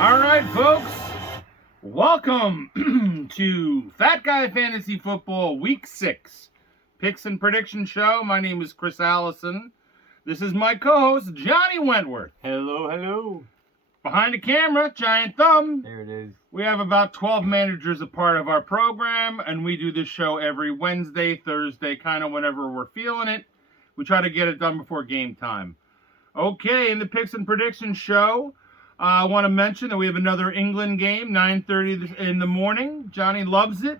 All right, folks. Welcome to Fat Guy Fantasy Football Week 6 Picks and Prediction Show. My name is Chris Allison. This is my co-host, Johnny Wentworth. Hello, hello. Behind the camera, Giant Thumb. There it is. We have about 12 managers a part of our program, and we do this show every Wednesday, Thursday, kind of whenever we're feeling it. We try to get it done before game time. Okay, in the Picks and Prediction Show, I want to mention that we have another England game, 9:30 in the morning. Johnny loves it.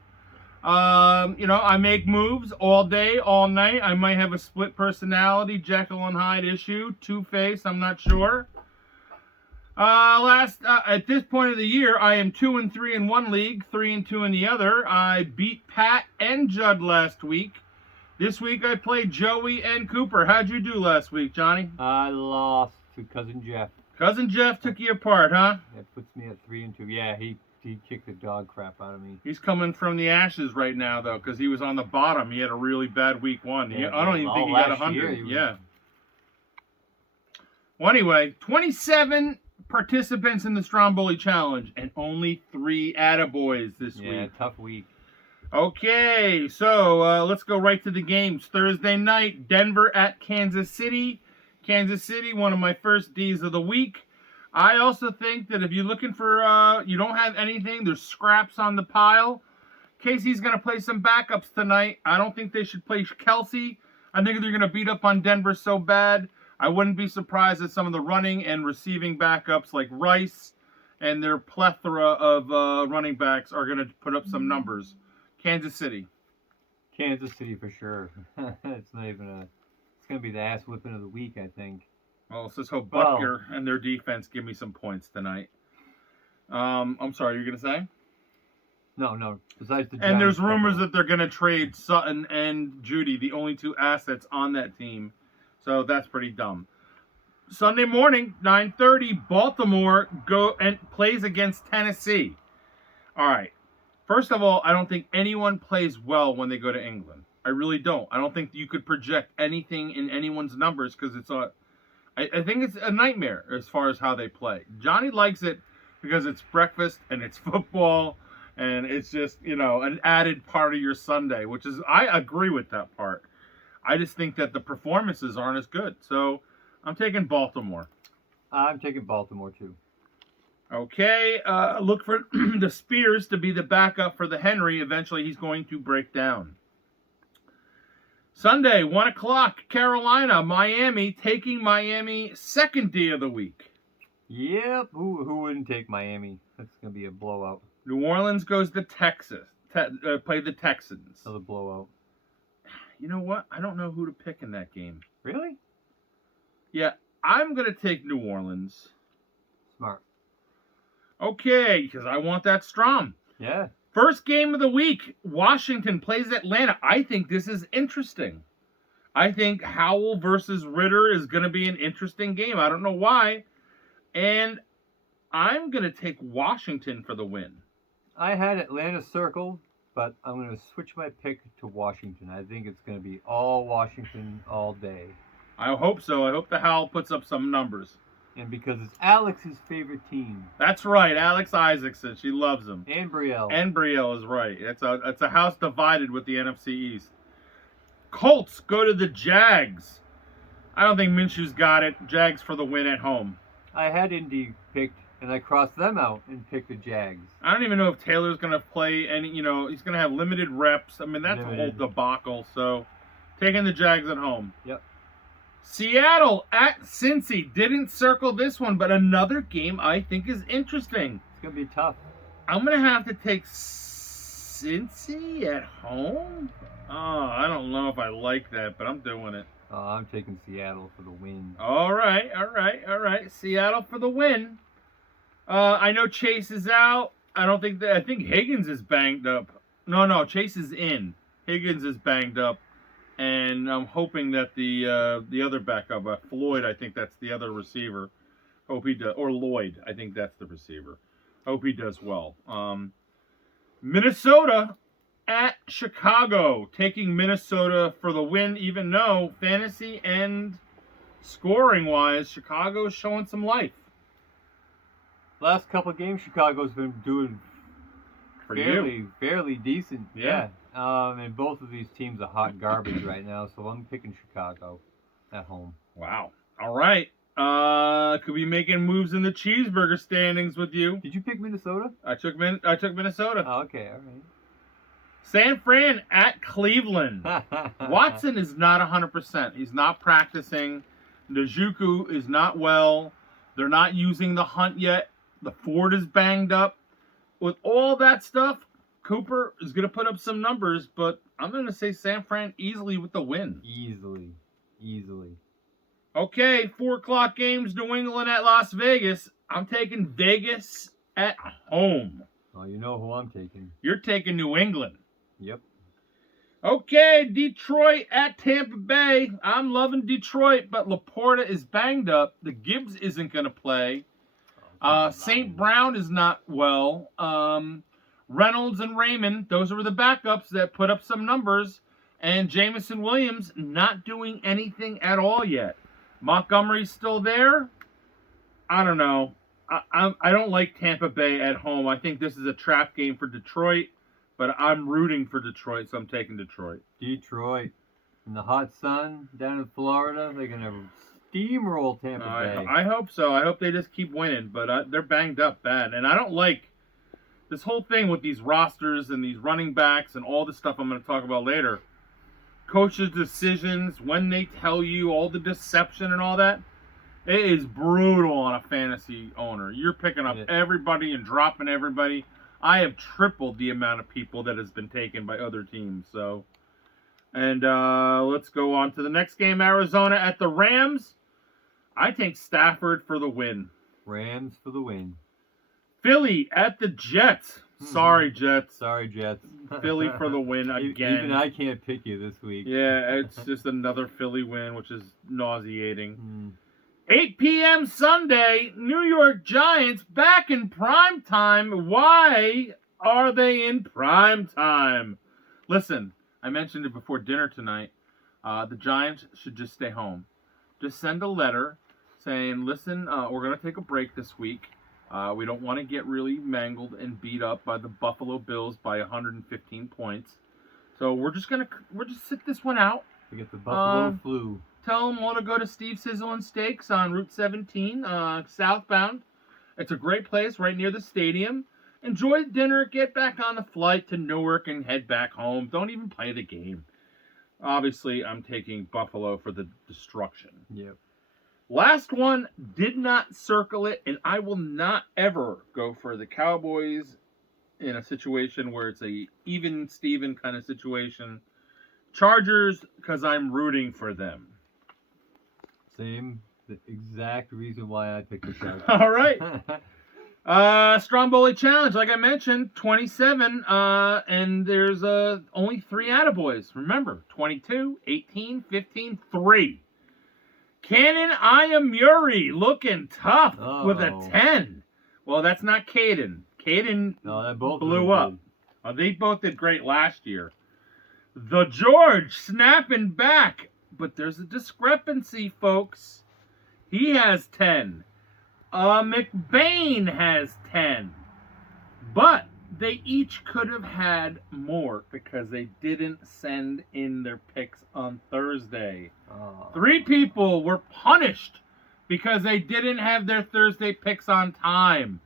I make moves all day, all night. I might have a split personality, Jekyll and Hyde issue, two-face, I'm not sure. At this point of the year, I am 2-3 in one league, 3-2 in the other. I beat Pat and Judd last week. This week I played Joey and Cooper. How'd you do last week, Johnny? I lost to Cousin Jeff. Cousin Jeff took you apart, huh? That puts me at 3-2. Yeah, he kicked the dog crap out of me. He's coming from the ashes right now, though, because he was on the bottom. He had a really bad week 1. Yeah, I don't even think he got 100. Yeah. Well, anyway, 27 participants in the Stromboli Challenge, and only 3 attaboys this week. Yeah, tough week. Okay, so let's go right to the games. Thursday night, Denver at Kansas City. Kansas City, one of my first Ds of the week. I also think that if you're looking for, you don't have anything, there's scraps on the pile. Casey's going to play some backups tonight. I don't think they should play Kelsey. I think they're going to beat up on Denver so bad. I wouldn't be surprised if some of the running and receiving backups like Rice and their plethora of running backs are going to put up some numbers. Kansas City. Kansas City for sure. It's not even it's going to be the ass whipping of the week, I think. Well, let's just hope Butker and their defense give me some points tonight. I'm sorry, you're going to say? No. Besides the and there's rumors that they're going to trade Sutton and Judy, the only 2 assets on that team. So that's pretty dumb. Sunday morning, 9:30, Baltimore plays against Tennessee. All right. First of all, I don't think anyone plays well when they go to England. I really don't. I don't think you could project anything in anyone's numbers because I think it's a nightmare as far as how they play. Johnny likes it because it's breakfast and it's football and it's just, an added part of your Sunday, which is, I agree with that part. I just think that the performances aren't as good. So I'm taking Baltimore. I'm taking Baltimore too. Okay, look for the Spears to be the backup for the Henry. Eventually, he's going to break down. Sunday, 1 o'clock, Carolina, Miami, taking Miami, second D of the week. Yep, who wouldn't take Miami? That's going to be a blowout. New Orleans goes to Texas, play the Texans. Another blowout. You know what? I don't know who to pick in that game. Really? Yeah, I'm going to take New Orleans. Smart. Okay, because I want that Strom. Yeah. First game of the week, Washington plays Atlanta. I think this is interesting. I think Howell versus Ritter is going to be an interesting game. I don't know why. And I'm going to take Washington for the win. I had Atlanta circled, but I'm going to switch my pick to Washington. I think it's going to be all Washington all day. I hope so. I hope the Howell puts up some numbers. And because it's Alex's favorite team. That's right, Alex Isaacson. She loves him. And Brielle. And Brielle is right. It's a house divided with the NFC East. Colts go to the Jags. I don't think Minshew's got it. Jags for the win at home. I had Indy picked, and I crossed them out and picked the Jags. I don't even know if Taylor's going to play any, he's going to have limited reps. I mean, that's a whole debacle. So, taking the Jags at home. Yep. Seattle at Cincy. Didn't circle this one, but another game I think is interesting. It's going to be tough. I'm going to have to take Cincy at home? Oh, I don't know if I like that, but I'm doing it. I'm taking Seattle for the win. All right. Seattle for the win. I know Chase is out. I think Higgins is banged up. No, Chase is in. Higgins is banged up. And I'm hoping that the other backup, Floyd, I think that's the other receiver. Hope he does, or Lloyd, I think that's the receiver. Hope he does well. Minnesota at Chicago, taking Minnesota for the win, even though fantasy and scoring-wise, Chicago is showing some life. Last couple of games, Chicago's been doing For you. fairly decent. Yeah. And both of these teams are hot garbage right now, so I'm picking Chicago at home. Wow. All right. Could be making moves in the cheeseburger standings with you. Did you pick Minnesota? I took Minnesota. Oh, okay, all right. San Fran at Cleveland. Watson is not 100%. He's not practicing. Njoku is not well. They're not using the Hunt yet. The Ford is banged up. With all that stuff, Cooper is going to put up some numbers, but I'm going to say San Fran easily with the win. Easily. Okay, 4 o'clock games, New England at Las Vegas. I'm taking Vegas at home. Oh, you know who I'm taking. You're taking New England. Yep. Okay, Detroit at Tampa Bay. I'm loving Detroit, but Laporta is banged up. The Gibbs isn't going to play. St. Brown is not well. Reynolds and Raymond, those were the backups that put up some numbers. And Jamison Williams not doing anything at all yet. Montgomery's still there. I don't know. I don't like Tampa Bay at home. I think this is a trap game for Detroit, but I'm rooting for Detroit, so I'm taking Detroit. Detroit. In the hot sun down in Florida, they're going to steamroll Tampa Bay. I hope so. I hope they just keep winning, but they're banged up bad. And I don't like this whole thing with these rosters and these running backs and all the stuff I'm going to talk about later. Coaches' decisions, when they tell you, all the deception and all that. It is brutal on a fantasy owner. You're picking up everybody and dropping everybody. I have tripled the amount of people that has been taken by other teams. So, and let's go on to the next game. Arizona at the Rams. I take Stafford for the win. Rams for the win. Philly at the Jets. Sorry, Jets. Sorry, Jets. Philly for the win again. Even I can't pick you this week. Yeah, it's just another Philly win, which is nauseating. 8 p.m. Sunday, New York Giants back in prime time. Why are they in prime time? Listen, I mentioned it before dinner tonight. The Giants should just stay home. Just send a letter saying, listen, we're going to take a break this week. We don't want to get really mangled and beat up by the Buffalo Bills by 115 points. So we're just sit this one out. We get the Buffalo flu. Tell them all to go to Steve Sizzle and Steaks on Route 17, southbound. It's a great place right near the stadium. Enjoy dinner, get back on the flight to Newark, and head back home. Don't even play the game. Obviously, I'm taking Buffalo for the destruction. Yep. Last one, did not circle it, and I will not ever go for the Cowboys in a situation where it's a even-Steven kind of situation. Chargers, because I'm rooting for them. Same, the exact reason why I picked the Chargers. All right. Stromboli Challenge, like I mentioned, 27, and there's only 3 attaboys. Remember, 22, 18, 15, 3. Cannon Ayamuri looking tough with a 10. Well, that's not Caden. Caden blew up. They both did great last year. The George snapping back. But there's a discrepancy, folks. He has 10. McBain has 10. But they each could have had more because they didn't send in their picks on Thursday. 3 people were punished because they didn't have their Thursday picks on time.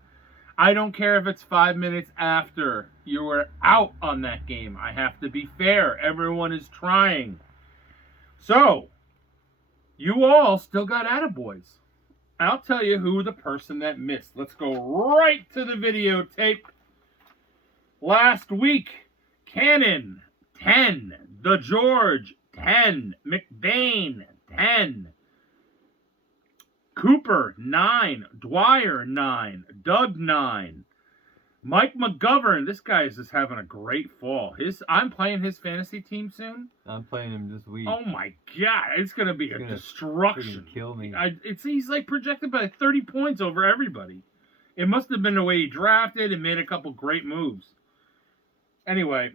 I don't care if it's 5 minutes after. You were out on that game. I have to be fair. Everyone is trying. So, you all still got attaboys. I'll tell you who the person that missed. Let's go right to the videotape. Last week, Cannon, 10. The George, 10. McBain, 10. Cooper, 9. Dwyer, 9. Doug, 9. Mike McGovern, this guy is just having a great fall. I'm playing his fantasy team soon. I'm playing him this week. Oh my God, it's gonna be a destruction. Kill me. He's like projected by 30 points over everybody. It must have been the way he drafted and made a couple great moves. Anyway,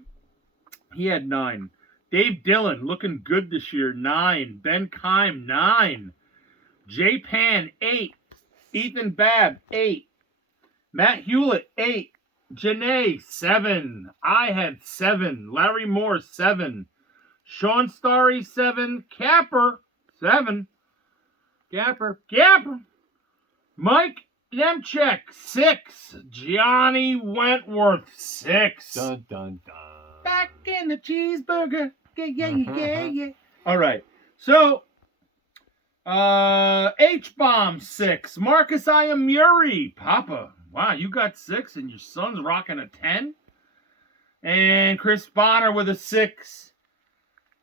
he had 9. Dave Dillon looking good this year, 9. Ben Kime, 9. Jay Pan, 8. Ethan Babb, 8. Matt Hewlett, 8. Janae, 7. I had 7. Larry Moore, 7. Sean Starry, 7. Capper, 7. Capper. Mike Nemchek, 6. Johnny Wentworth, 6. Dun, dun, dun. Back in the cheeseburger. Yeah. All right. So, H-Bomb, 6. Marcus Iamuri, Papa. Wow, you got 6 and your son's rocking a 10? And Chris Bonner with a 6.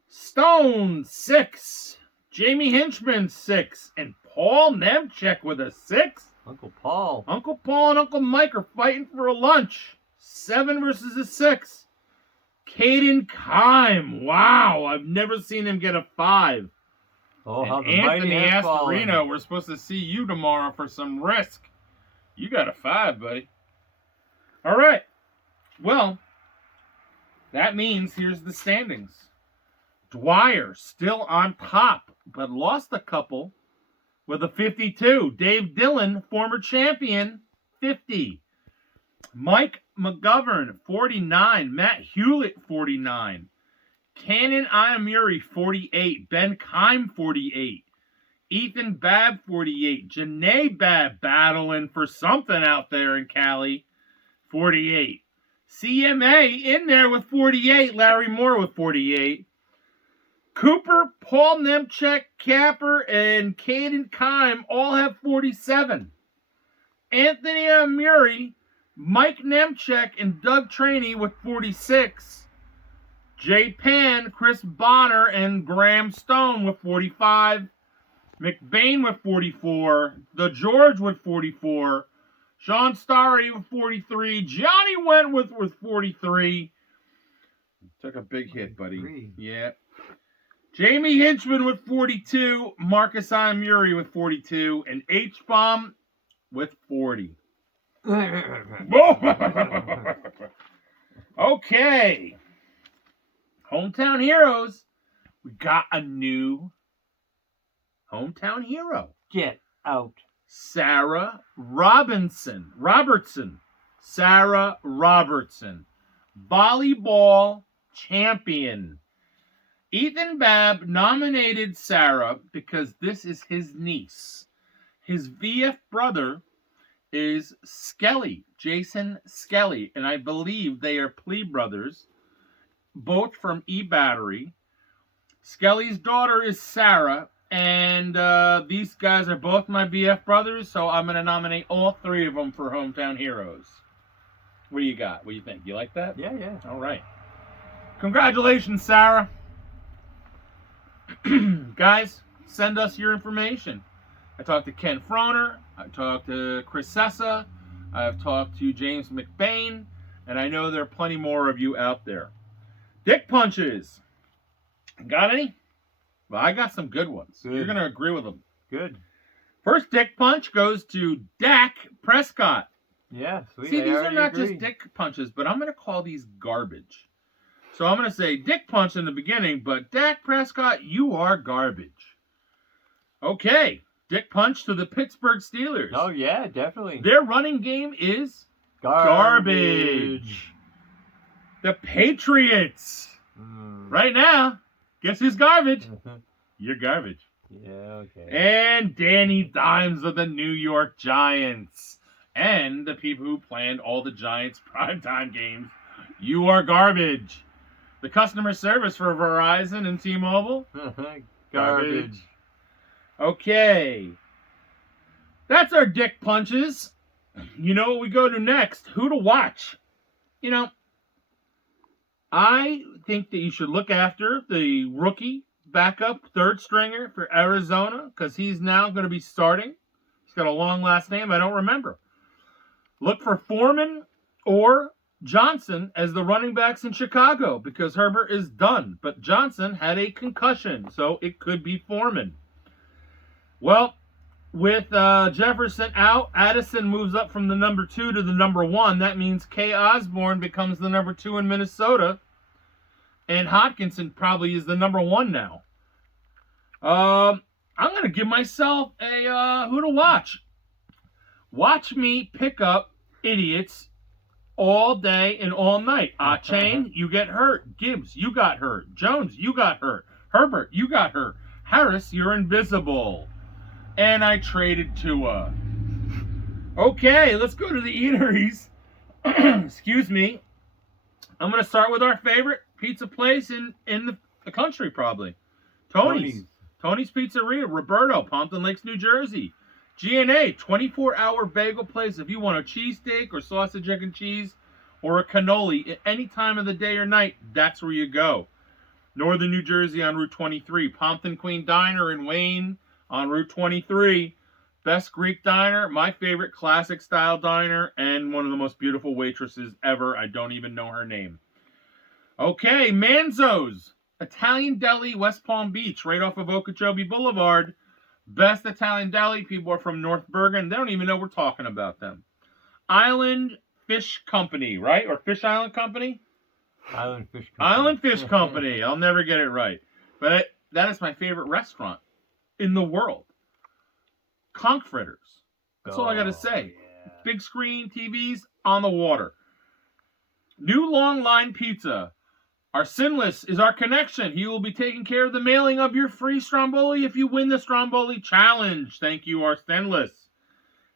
Stone, 6. Jamie Hinchman, 6. And Paul Nemchek with a 6. Uncle Paul. Uncle Paul and Uncle Mike are fighting for a lunch. 7 versus a 6. Caden Kime. Wow, I've never seen him get a 5. Oh, And how the mighty Anthony has fallen. Astorino, we're supposed to see you tomorrow for some risk. You got a 5, buddy. All right. Well, that means here's the standings. Dwyer still on top, but lost a couple with a 52. Dave Dillon, former champion, 50. Mike McGovern, 49. Matt Hewlett, 49. Cannon Iamuri, 48. Ben Kime, 48. Ethan Babb, 48. Janae Babb battling for something out there in Cali, 48. CMA in there with 48. Larry Moore with 48. Cooper, Paul Nemchek, Capper, and Caden Kime all have 47. Anthony Amuri, Mike Nemchek, and Doug Traney with 46. Jay Pan, Chris Bonner, and Graham Stone with 45. McBain with 44. The George with 44. Sean Starry with 43. Johnny Wentworth with 43. Took a big hit, buddy. Yeah. Jamie Hinchman with 42, Marcus Iamuri with 42, and H-Bomb with 40. Okay. Hometown Heroes. We got a new hometown hero. Get out. Sarah Robertson. Sarah Robertson. Volleyball champion. Ethan Babb nominated Sarah because this is his niece. His VF brother is Skelly, Jason Skelly, and I believe they are plea brothers, both from E-Battery. Skelly's daughter is Sarah, and these guys are both my VF brothers, so I'm going to nominate all 3 of them for Hometown Heroes. What do you got? What do you think? You like that? Yeah. All right. Congratulations, Sarah. Guys, send us your information. I talked to Ken Froner. I talked to Chris Sessa. I've talked to James McBain. And I know there are plenty more of you out there. Dick punches. Got any? Well, I got some good ones. Good. You're going to agree with them. Good. First dick punch goes to Dak Prescott. Yeah, sweet. See, I these are already not agree. just dick punches, but I'm going to call these garbage. So I'm going to say dick punch in the beginning, but Dak Prescott, you are garbage. Okay, dick punch to the Pittsburgh Steelers. Oh, yeah, definitely. Their running game is garbage. The Patriots. Right now, guess who's garbage? You're garbage. Yeah, okay. And Danny Dimes of the New York Giants. And the people who planned all the Giants primetime games. You are garbage. The customer service for Verizon and T-Mobile. Garbage. Okay. That's our dick punches. You know what we go to next? Who to watch. You know, I think that you should look after the rookie backup third stringer for Arizona because he's now going to be starting. He's got a long last name. I don't remember. Look for Foreman or Johnson as the running backs in Chicago because Herbert is done. But Johnson had a concussion, so it could be Foreman. Well, with Jefferson out, Addison moves up from the number 2 to the number 1. That means Kay Osborne becomes the number 2 in Minnesota. And Hodkinson probably is the number 1 now. I'm going to give myself a who to watch. Watch me pick up idiots all day and all night. Chain, you get hurt. Gibbs, you got hurt. Jones, you got hurt. Herbert, you got hurt. Harris, you're invisible. And I traded Tua. Okay, let's go to the eateries. Excuse me. I'm going to start with our favorite pizza place in the country, probably. Tony's Pizzeria, Roberto, Pompton Lakes, New Jersey. G&A, 24-hour bagel place. If you want a cheesesteak or sausage, egg, and cheese, or a cannoli at any time of the day or night, that's where you go. Northern New Jersey on Route 23. Pompton Queen Diner in Wayne on Route 23. Best Greek diner, my favorite classic style diner, and one of the most beautiful waitresses ever. I don't even know her name. Okay, Manzo's Italian Deli, West Palm Beach, right off of Okeechobee Boulevard. Best Italian deli. People are from North Bergen. They don't even know we're talking about them. Island Fish Company, right? Or Fish Island Company? Island Fish Company. Island Fish Company. I'll never get it right. But that is my favorite restaurant in the world. Conch fritters. That's all I got to say. Yeah. Big screen TVs on the water. New Long Line Pizza. Our Sinless is our connection. He will be taking care of the mailing of your free Stromboli if you win the Stromboli Challenge. Thank you, our Sinless.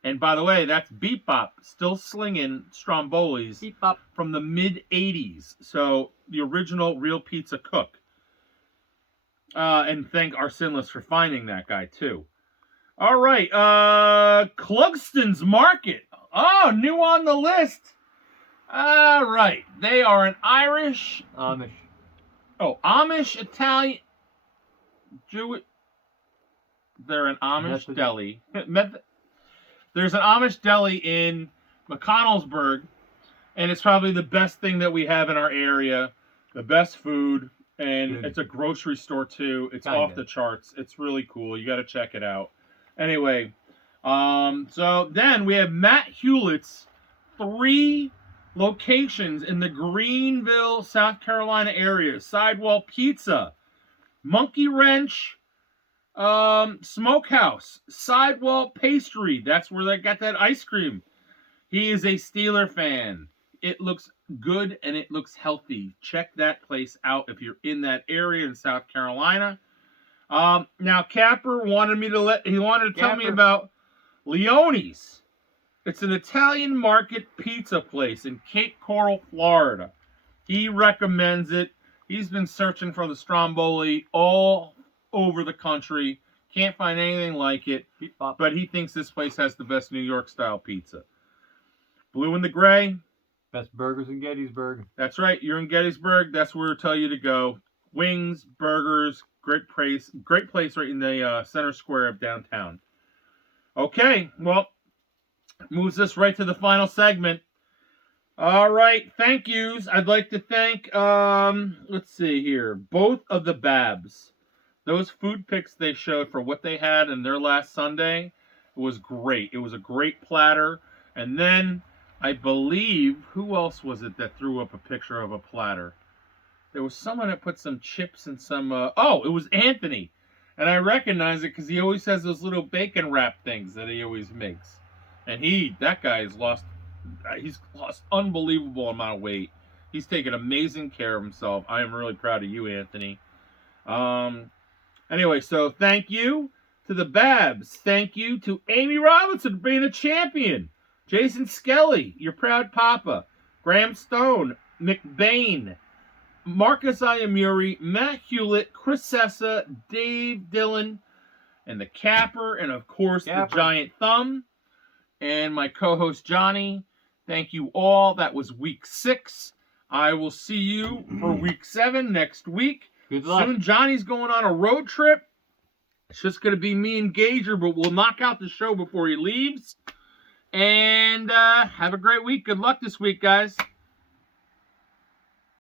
And by the way, that's Beep Bop still slinging Strombolis Beep Bop from the mid-'80s. So the original real pizza cook. And thank our Sinless for finding that guy, too. All right, Clugston's Market. Oh, new on the list. All right, they are an Irish, Amish. Amish, Italian, Jewish. They're an Amish Methodist. deli. There's an Amish deli in McConnellsburg, and it's probably the best thing that we have in our area. The best food, and Good. it's a grocery store too. It's Kinda. off the charts. It's really cool. You got to check it out. Anyway, so then we have Matt Hewlett's 3 locations in the Greenville, South Carolina area. Sidewall Pizza, Monkey Wrench, Smokehouse, Sidewall Pastry. That's where they got that ice cream. He is a Steeler fan. It looks good and it looks healthy. Check that place out if you're in that area in South Carolina. Now Capper wanted to tell me about Leone's. It's an Italian market pizza place in Cape Coral, Florida. He recommends it. He's been searching for the Stromboli all over the country. Can't find anything like it. Beep Bop. But he thinks this place has the best New York style pizza. Blue and the Gray. Best burgers in Gettysburg. That's right. You're in Gettysburg. That's where we tell you to go. Wings, burgers, great place right in the center square of downtown. Okay, well, moves us right to the final segment. All right, thank yous. I'd like to thank, let's see here, both of the Babs. Those food pics they showed for what they had in their last Sunday was great. It was a great platter. And then I believe, who else was it that threw up a picture of a platter? There was someone that put some chips and some, it was Anthony. And I recognize it because he always has those little bacon wrap things that he always makes. And that guy has lost unbelievable amount of weight. He's taken amazing care of himself. I am really proud of you, Anthony. Anyway, so thank you to the Babs. Thank you to Amy Robinson for being a champion. Jason Skelly, your proud papa. Graham Stone, McBain, Marcus Iamuri, Matt Hewlett, Chris Sessa, Dave Dillon, and the Capper, and of course the Giant Thumb, and my co-host Johnny. Thank you all. That was week 6. I will see you for week 7 next week. Good luck. Soon Johnny's going on a road trip. It's just going to be me and Gager, but we'll knock out the show before he leaves. And have a great week. Good luck this week, guys.